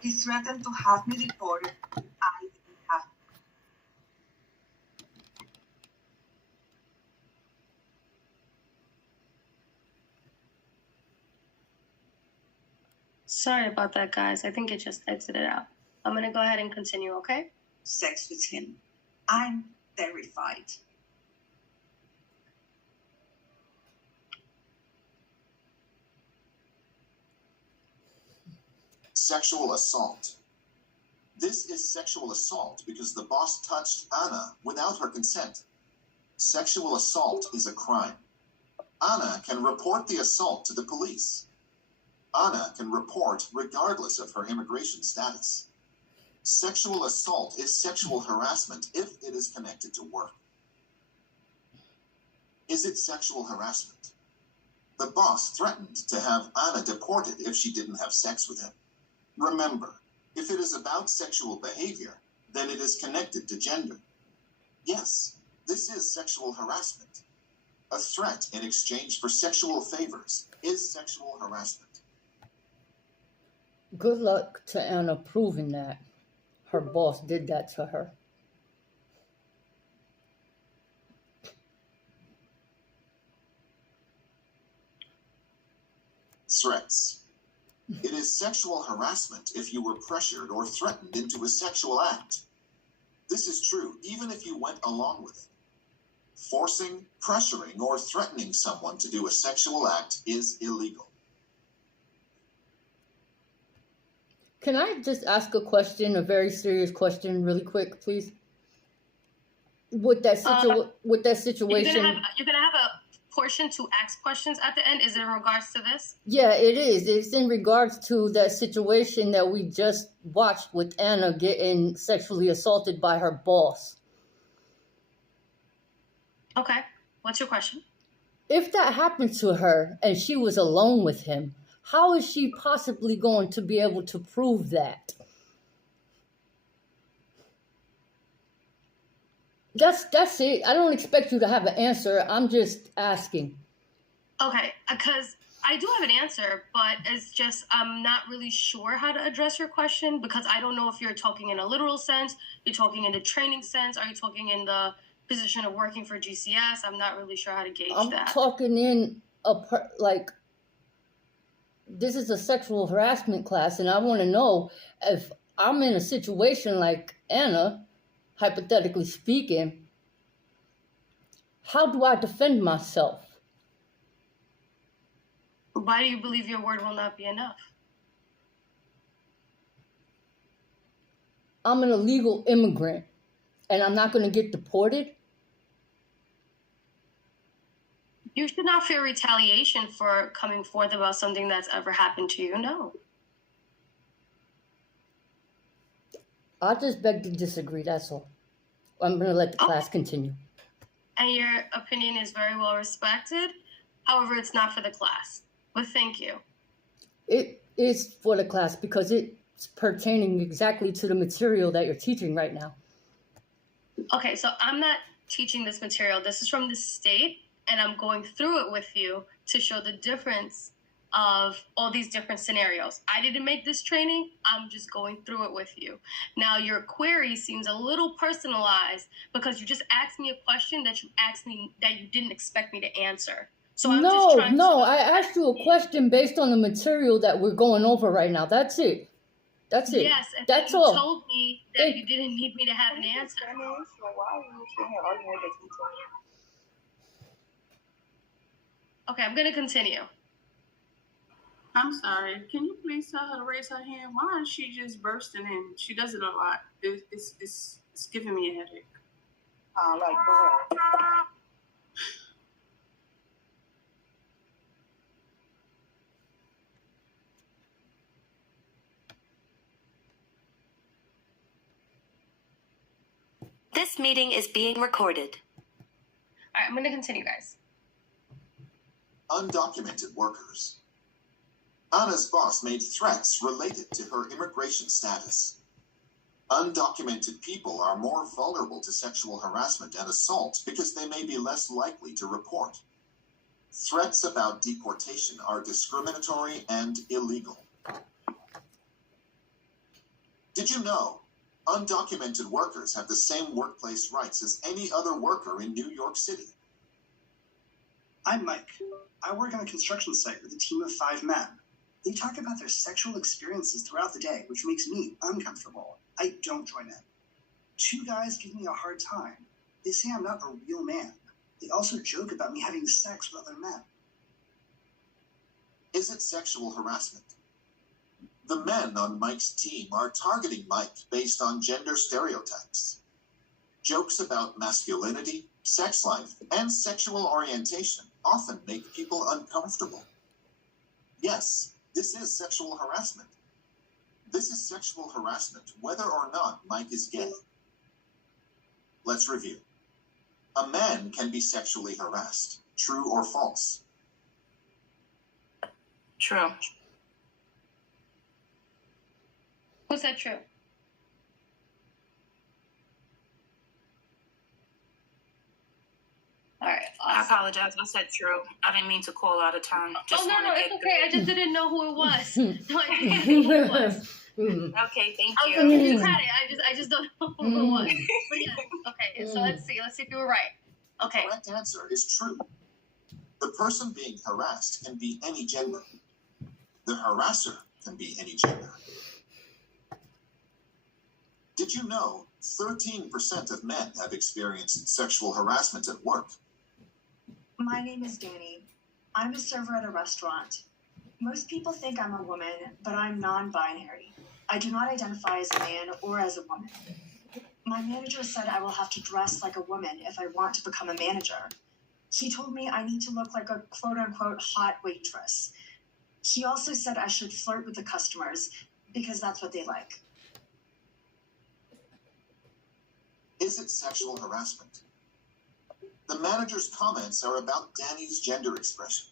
He threatened to have me deported if I didn't have. Sorry about that, guys. I think it just exited out. I'm going to go ahead and continue, okay? Sex with him. I'm terrified. Sexual assault. This is sexual assault because the boss touched Anna without her consent. Sexual assault is a crime. Anna can report the assault to the police. Anna can report regardless of her immigration status. Sexual assault is sexual harassment if it is connected to work. Is it sexual harassment? The boss threatened to have Anna deported if she didn't have sex with him. Remember, if it is about sexual behavior, then it is connected to gender. Yes, this is sexual harassment. A threat in exchange for sexual favors is sexual harassment. Good luck to Anna proving that her boss did that to her. Threats. It is sexual harassment if you were pressured or threatened into a sexual act. This is true even if you went along with it. Forcing, pressuring, or threatening someone to do a sexual act is illegal. Can I just ask a question, a very serious question, really quick, please? With that situation, you're gonna have a portion to ask questions at the end. Is it in regards to this? Yeah, it is. It's in regards to that situation that we just watched with Anna getting sexually assaulted by her boss. Okay. What's your question? If that happened to her and she was alone with him, how is she possibly going to be able to prove that? That's it. I don't expect you to have an answer. I'm just asking. Okay, because I do have an answer, but it's just I'm not really sure how to address your question because I don't know if you're talking in a literal sense, you're talking in the training sense, are you talking in the position of working for GCS? I'm not really sure how to gauge that. I'm talking in this is a sexual harassment class, and I want to know if I'm in a situation like Anna, hypothetically speaking, how do I defend myself? Why do you believe your word will not be enough? I'm an illegal immigrant, and I'm not going to get deported? You should not fear retaliation for coming forth about something that's ever happened to you, no. I just beg to disagree, that's all. I'm going to let the class continue. And your opinion is very well respected. However, it's not for the class. But thank you. It is for the class because it's pertaining exactly to the material that you're teaching right now. Okay, so I'm not teaching this material. This is from the state, and I'm going through it with you to show the difference of all these different scenarios. I didn't make this training. I'm just going through it with you. Now, your query seems a little personalized because you just asked me a question that you asked me that you didn't expect me to answer. So I'm just trying to... I asked you a question based on the material that we're going over right now. That's it. That's it. Yes, and that's you all. told me that you didn't need me to have an answer. Okay, I'm going to continue. I'm sorry. Can you please tell her to raise her hand? Why is she just bursting in? She does it a lot. It's giving me a headache. Like for what? This meeting is being recorded. All right, I'm going to continue, guys. Undocumented workers. Anna's boss made threats related to her immigration status. Undocumented people are more vulnerable to sexual harassment and assault because they may be less likely to report. Threats about deportation are discriminatory and illegal. Did you know undocumented workers have the same workplace rights as any other worker in New York City? I'm Mike. I work on a construction site with a team of 5 men. They talk about their sexual experiences throughout the day, which makes me uncomfortable. I don't join in. 2 guys give me a hard time. They say I'm not a real man. They also joke about me having sex with other men. Is it sexual harassment? The men on Mike's team are targeting Mike based on gender stereotypes. Jokes about masculinity, sex life, and sexual orientation often make people uncomfortable. Yes, this is sexual harassment. This is sexual harassment whether or not Mike is gay. Let's review. A man can be sexually harassed. True or false? True. Who said true? All right. I Awesome. apologize. I said true. I didn't mean to call out of time. Oh, no, wanna it's get okay. I just didn't know who it was. No, I didn't know who it was. Okay, thank I was you. gonna give you credit. I just don't know who it was. But yeah, okay. So let's see if you were right. Okay. The correct answer is true. The person being harassed can be any gender. The harasser can be any gender. Did you know 13% of men have experienced sexual harassment at work? My name is Danny. I'm a server at a restaurant. Most people think I'm a woman, but I'm non-binary. I do not identify as a man or as a woman. My manager said I will have to dress like a woman if I want to become a manager. He told me I need to look like a quote-unquote hot waitress. He also said I should flirt with the customers because that's what they like. Is it sexual harassment? The manager's comments are about Danny's gender expression.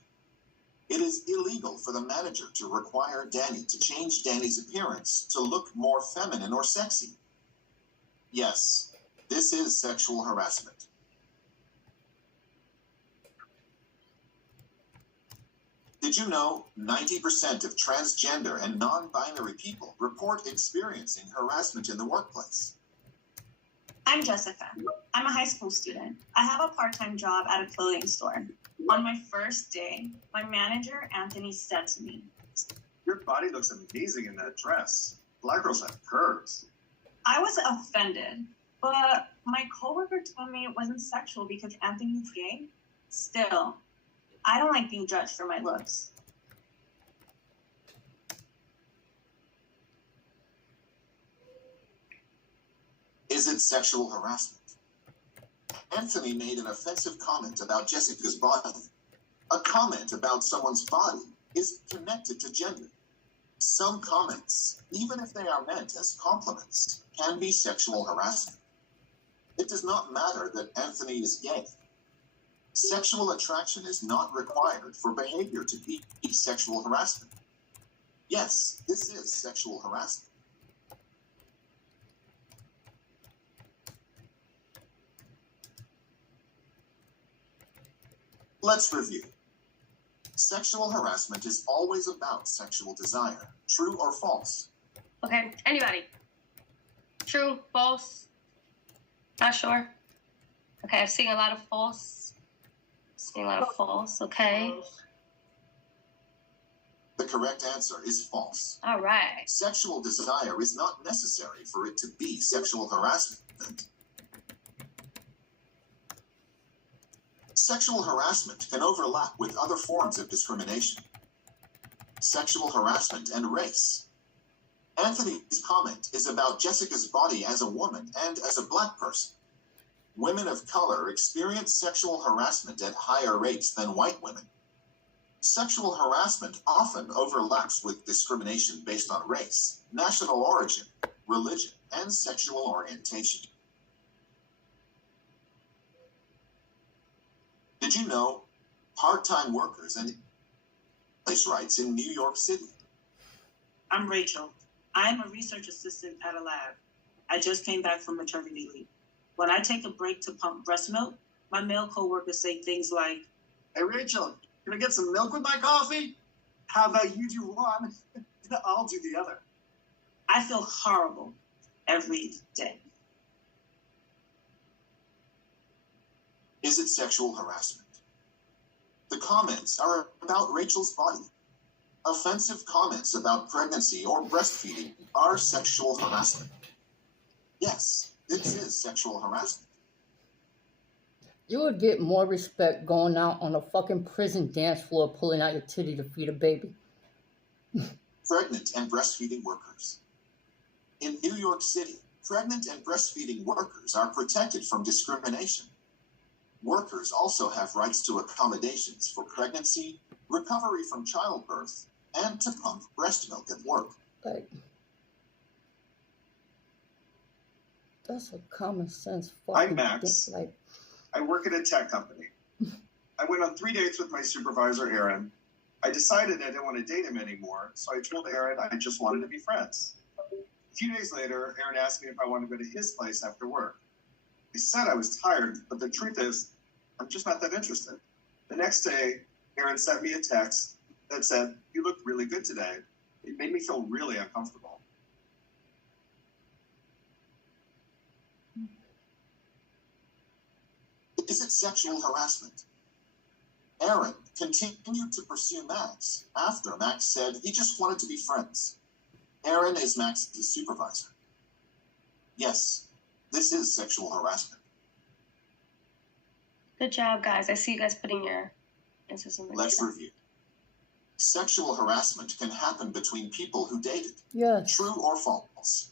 It is illegal for the manager to require Danny to change Danny's appearance to look more feminine or sexy. Yes, this is sexual harassment. Did you know 90% of transgender and non-binary people report experiencing harassment in the workplace? I'm Jessica. I'm a high school student. I have a part-time job at a clothing store. On my first day, my manager, Anthony, said to me, Your body looks amazing in that dress. Black girls have curves. I was offended, but my coworker told me it wasn't sexual because Anthony's gay. Still, I don't like being judged for my looks. Is it sexual harassment? Anthony made an offensive comment about Jessica's body. A comment about someone's body is connected to gender. Some comments, even if they are meant as compliments, can be sexual harassment. It does not matter that Anthony is gay. Sexual attraction is not required for behavior to be sexual harassment. Yes, this is sexual harassment. Let's review. Sexual harassment is always about sexual desire. True or false? Okay. Anybody? True? False? Not sure. Okay. I'm seeing a lot of false. Seeing a lot of false. Okay. The correct answer is false. All right. Sexual desire is not necessary for it to be sexual harassment. Sexual harassment can overlap with other forms of discrimination. Sexual harassment and race. Anthony's comment is about Jessica's body as a woman and as a black person. Women of color experience sexual harassment at higher rates than white women. Sexual harassment often overlaps with discrimination based on race, national origin, religion, and sexual orientation. Did you know part-time workers and place rights in New York City? I'm Rachel. I'm a research assistant at a lab. I just came back from maternity leave. When I take a break to pump breast milk, my male coworkers say things like, Hey, Rachel, can I get some milk with my coffee? How about you do one, and I'll do the other? I feel horrible every day. Is it sexual harassment? The comments are about Rachel's body. Offensive comments about pregnancy or breastfeeding are sexual harassment. Yes, this is sexual harassment. You would get more respect going out on a fucking prison dance floor pulling out your titty to feed a baby. Pregnant and breastfeeding workers. In New York City, pregnant and breastfeeding workers are protected from discrimination. Workers also have rights to accommodations for pregnancy, recovery from childbirth, and to pump breast milk at work. Like, that's a common sense I'm fucking Max. thing. Like, I work at a tech company. I went on 3 dates with my supervisor, Aaron. I decided I didn't want to date him anymore, so I told Aaron I just wanted to be friends. A few days later, Aaron asked me if I wanted to go to his place after work. I said I was tired, but the truth is, I'm just not that interested. The next day, Aaron sent me a text that said, "You look really good today." It made me feel really uncomfortable. Is it sexual harassment? Aaron continued to pursue Max after Max said he just wanted to be friends. Aaron is Max's supervisor. Yes, this is sexual harassment. Good job, guys. I see you guys putting your answers in the Let's chat. review. Sexual harassment can happen between people who dated. yes. True or false?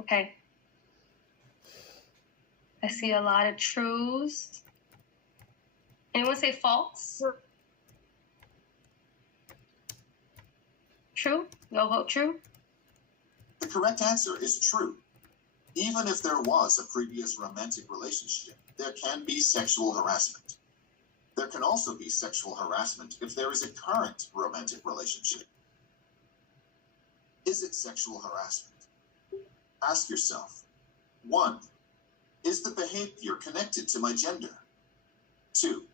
Okay. I see a lot of truths. Anyone say false? True? Y'all vote true? The correct answer is true. Even if there was a previous romantic relationship, there can be sexual harassment. There can also be sexual harassment if there is a current romantic relationship. Is it sexual harassment? Ask yourself, 1. Is the behavior connected to my gender? 2.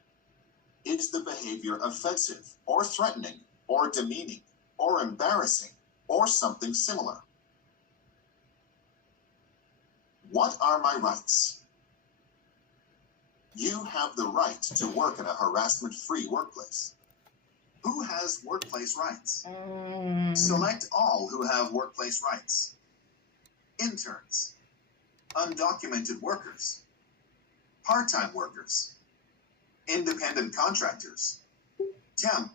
Is the behavior offensive or threatening or demeaning or embarrassing or something similar? What are my rights? You have the right to work in a harassment-free workplace. Who has workplace rights? Select all who have workplace rights. Interns, undocumented workers, part-time workers, independent contractors, temp